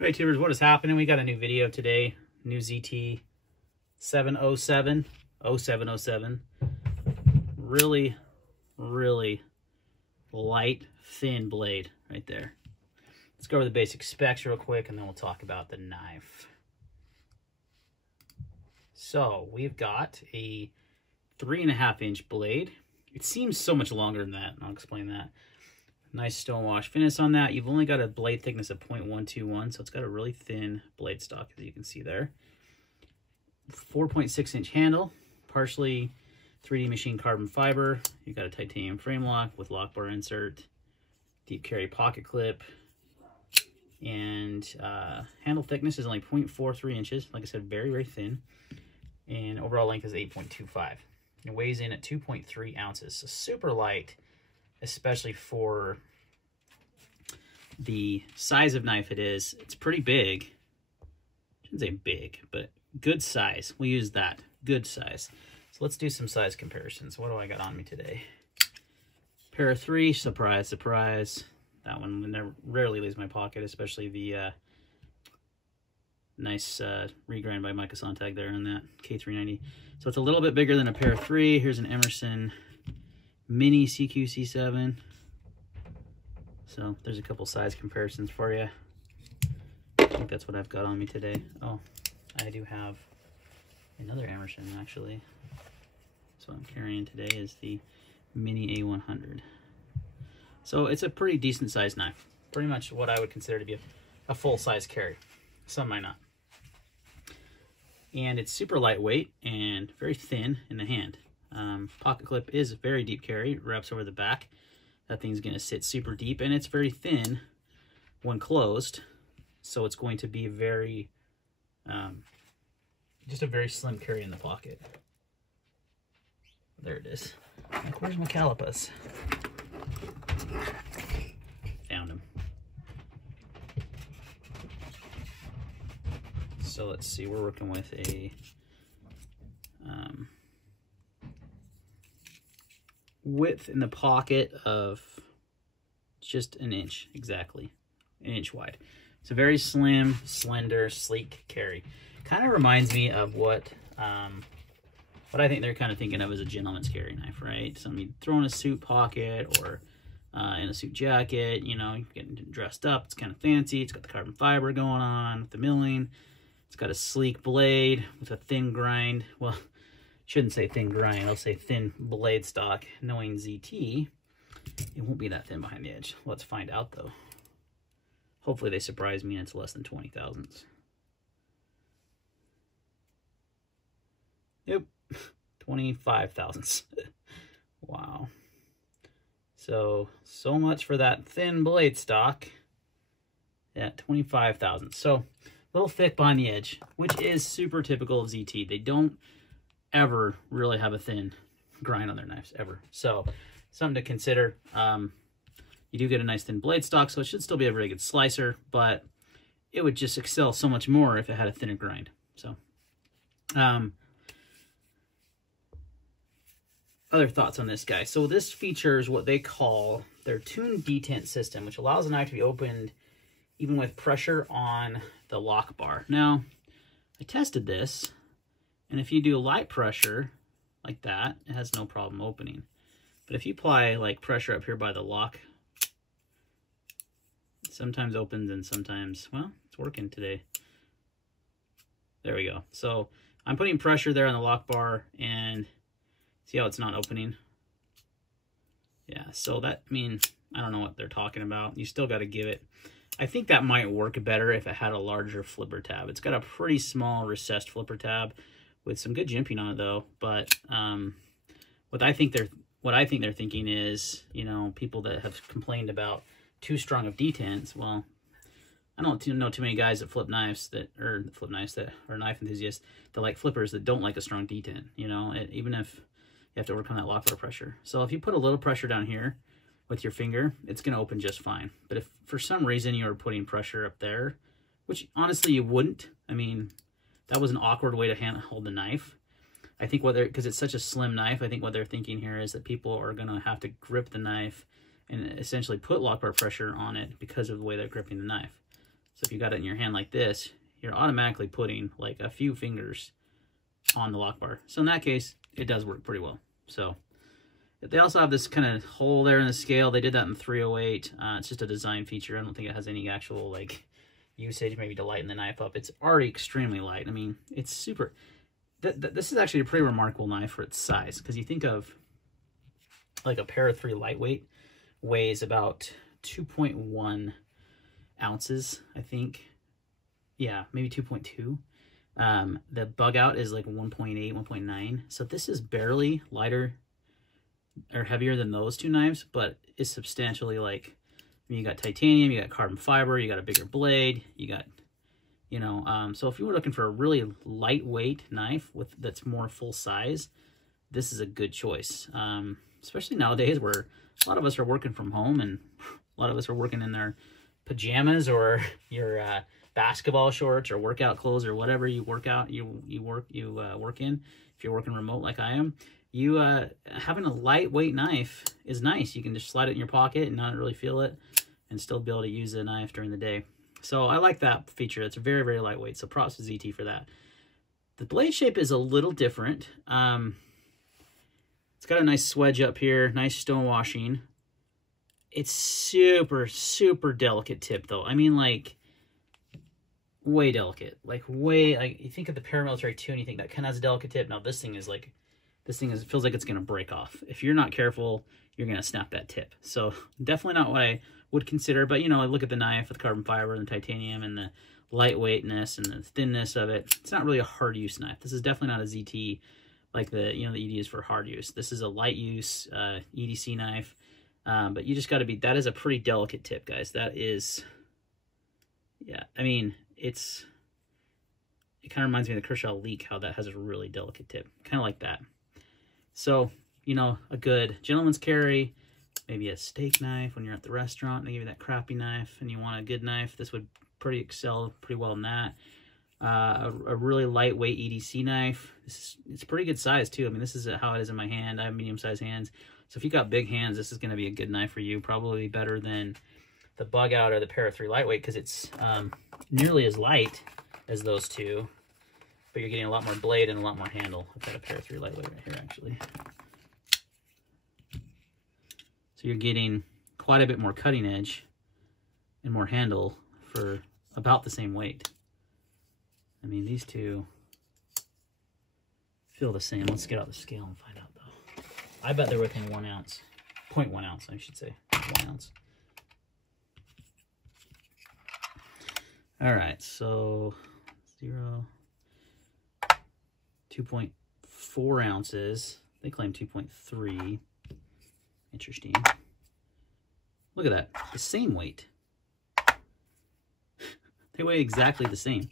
Right, tubers, what is happening? We got a new video today. New ZT 707, 0707. Really, really light, thin blade right there. Let's go over the basic specs real quick, and then we'll talk about the knife. So we've got a 3.5-inch blade. It seems so much longer than that, and I'll explain that. Nice stonewash finish on that. You've only got a blade thickness of 0.121, so it's got a really thin blade stock, as you can see there. 4.6-inch handle, partially 3D machined carbon fiber. You've got a titanium frame lock with lock bar insert, deep carry pocket clip, and handle thickness is only 0.43 inches. Like I said, very, very thin. And overall length is 8.25. It weighs in at 2.3 ounces, so super light, especially for the size of knife it is. It's pretty big. I shouldn't say big, but good size. We'll use that. Good size. So let's do some size comparisons. What do I got on me today? Pair of 3, surprise, surprise. That one rarely leaves my pocket, especially the nice regrind by Micah Sontag there on that K390. So it's a little bit bigger than a pair of 3. Here's an Emerson Mini CQ-C7. So there's a couple size comparisons for you. I think that's what I've got on me today. Oh, I do have another Emerson, actually. So what I'm carrying today is the Mini A100. So it's a pretty decent sized knife. Pretty much what I would consider to be a full-size carry. Some might not. And it's super lightweight and very thin in the hand. Pocket clip is very deep carry. It wraps over the back. That thing's going to sit super deep, and it's very thin when closed. So it's going to be very, just a very slim carry in the pocket. There it is. Like, where's my calipers? Found him. So let's see, we're working with a width in the pocket of just an inch, exactly, an inch wide. It's a very slim, slender, sleek carry. Kind of reminds me of what I think they're kind of thinking of as a gentleman's carry knife, right? Something you throw in a suit pocket or in a suit jacket, you know, you're getting dressed up. It's kind of fancy. It's got the carbon fiber going on with the milling. It's got a sleek blade with a thin grind. Well, shouldn't say thin grind. I'll say thin blade stock. Knowing ZT, it won't be that thin behind the edge. Let's find out, though. Hopefully they surprise me and it's less than 20 thousandths. Yep, 25 thousandths. Wow. So much for that thin blade stock. Yeah, 25 thousandths. So a little thick behind the edge, which is super typical of ZT. They don't ever really have a thin grind on their knives, ever. So something to consider. You do get a nice thin blade stock, so it should still be a very good slicer, but it would just excel so much more if it had a thinner grind. So other thoughts on this guy. So this features what they call their tuned detent system, which allows the knife to be opened even with pressure on the lock bar. Now, I tested this, and if you do light pressure like that, it has no problem opening. But if you apply like pressure up here by the lock, it sometimes opens and sometimes, well, it's working today. There we go. So I'm putting pressure there on the lock bar, and see how it's not opening? Yeah, so that means, I don't know what they're talking about. You still got to give it. I think that might work better if it had a larger flipper tab. It's got a pretty small recessed flipper tab with some good jimping on it, though. But what I think they're thinking is, you know, people that have complained about too strong of detents. Well, I don't know too many guys that flip knives that are knife enthusiasts that like flippers that don't like a strong detent. You know, even if you have to work on that lock bar pressure. So if you put a little pressure down here with your finger, it's going to open just fine. But if for some reason you were putting pressure up there, which honestly you wouldn't, I mean, that was an awkward way to hold the knife. I think because it's such a slim knife, I think what they're thinking here is that people are going to have to grip the knife and essentially put lock bar pressure on it because of the way they're gripping the knife. So if you got it in your hand like this, you're automatically putting like a few fingers on the lock bar. So in that case, it does work pretty well. So they also have this kind of hole there in the scale. They did that in 308. It's just a design feature. I don't think it has any actual like usage, maybe to lighten the knife up. It's already extremely light. I mean, it's super... This is actually a pretty remarkable knife for its size, because you think of like a Para 3 lightweight weighs about 2.1 ounces, I think. Yeah, maybe 2.2. The bug out is like 1.8, 1.9. So this is barely lighter or heavier than those two knives, but is substantially like, I mean, you got titanium, you got carbon fiber, you got a bigger blade, you got, you know, so if you were looking for a really lightweight knife that's more full size, this is a good choice. Especially nowadays where a lot of us are working from home and a lot of us are working in their pajamas or your basketball shorts or workout clothes or whatever you work in. If you're working remote like I am, having a lightweight knife is nice. You can just slide it in your pocket and not really feel it and still be able to use the knife during the day. So I like that feature. It's very, very lightweight. So props to ZT for that. The blade shape is a little different. It's got a nice swedge up here, nice stone washing. It's super, super delicate tip though. I mean, like, way delicate. Like, you think of the paramilitary 2 and you think that kind of has a delicate tip. Now this thing feels like it's going to break off. If you're not careful, you're going to snap that tip. So definitely not what I would consider, but you know, I look at the knife with carbon fiber and the titanium and the lightweightness and the thinness of it. It's not really a hard use knife. This is definitely not a ZT like the ED is for hard use. This is a light use EDC knife, but you just got to be, that is a pretty delicate tip, guys. That is, yeah, I mean, it kind of reminds me of the Kershaw Leak, how that has a really delicate tip, kind of like that. So, you know, a good gentleman's carry, maybe a steak knife when you're at the restaurant, they give you that crappy knife and you want a good knife, this would excel pretty well in that. A really lightweight EDC knife. It's pretty good size too. I mean, this is how it is in my hand. I have medium-sized hands. So if you got big hands, this is going to be a good knife for you. Probably better than the bug out or the Para 3 lightweight, because it's nearly as light as those two, but you're getting a lot more blade and a lot more handle. I've got a Para 3 lightweight right here, actually. So you're getting quite a bit more cutting edge and more handle for about the same weight. I mean, these two feel the same. Let's get out the scale and find out, though. I bet they're within 1 ounce. 0.1 ounce, I should say. 1 ounce. All right, so 2.4 ounces. They claim 2.3. Interesting. Look at that. The same weight. They weigh exactly the same.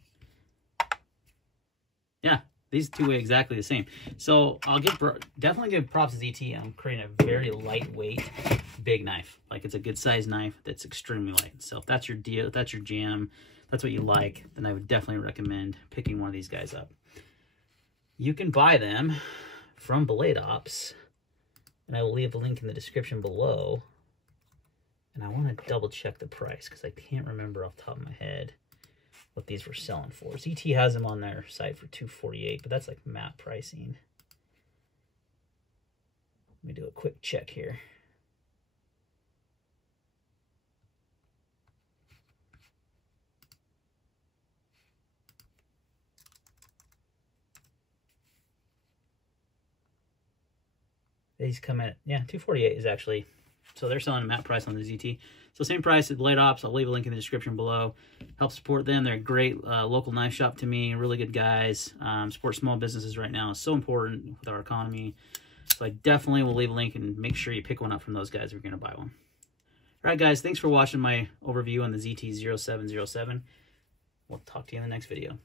Yeah, these two weigh exactly the same. So I'll definitely give props to ZT on creating a very lightweight, big knife. Like, it's a good size knife that's extremely light. So if that's your deal, if that's your jam, that's what you like, then I would definitely recommend picking one of these guys up. You can buy them from Blade Ops, and I will leave a link in the description below. And I want to double check the price because I can't remember off the top of my head what these were selling for. ZT has them on their site for $248, but that's like map pricing. Let me do a quick check here. These come at, yeah, $248 is actually, so they're selling a map price on the ZT. So same price at Blade Ops. I'll leave a link in the description below. Help support them. They're a great local knife shop to me. Really good guys. Support small businesses right now is so important with our economy. So I definitely will leave a link and make sure you pick one up from those guys if you're going to buy one. All right, guys. Thanks for watching my overview on the ZT0707. We'll talk to you in the next video.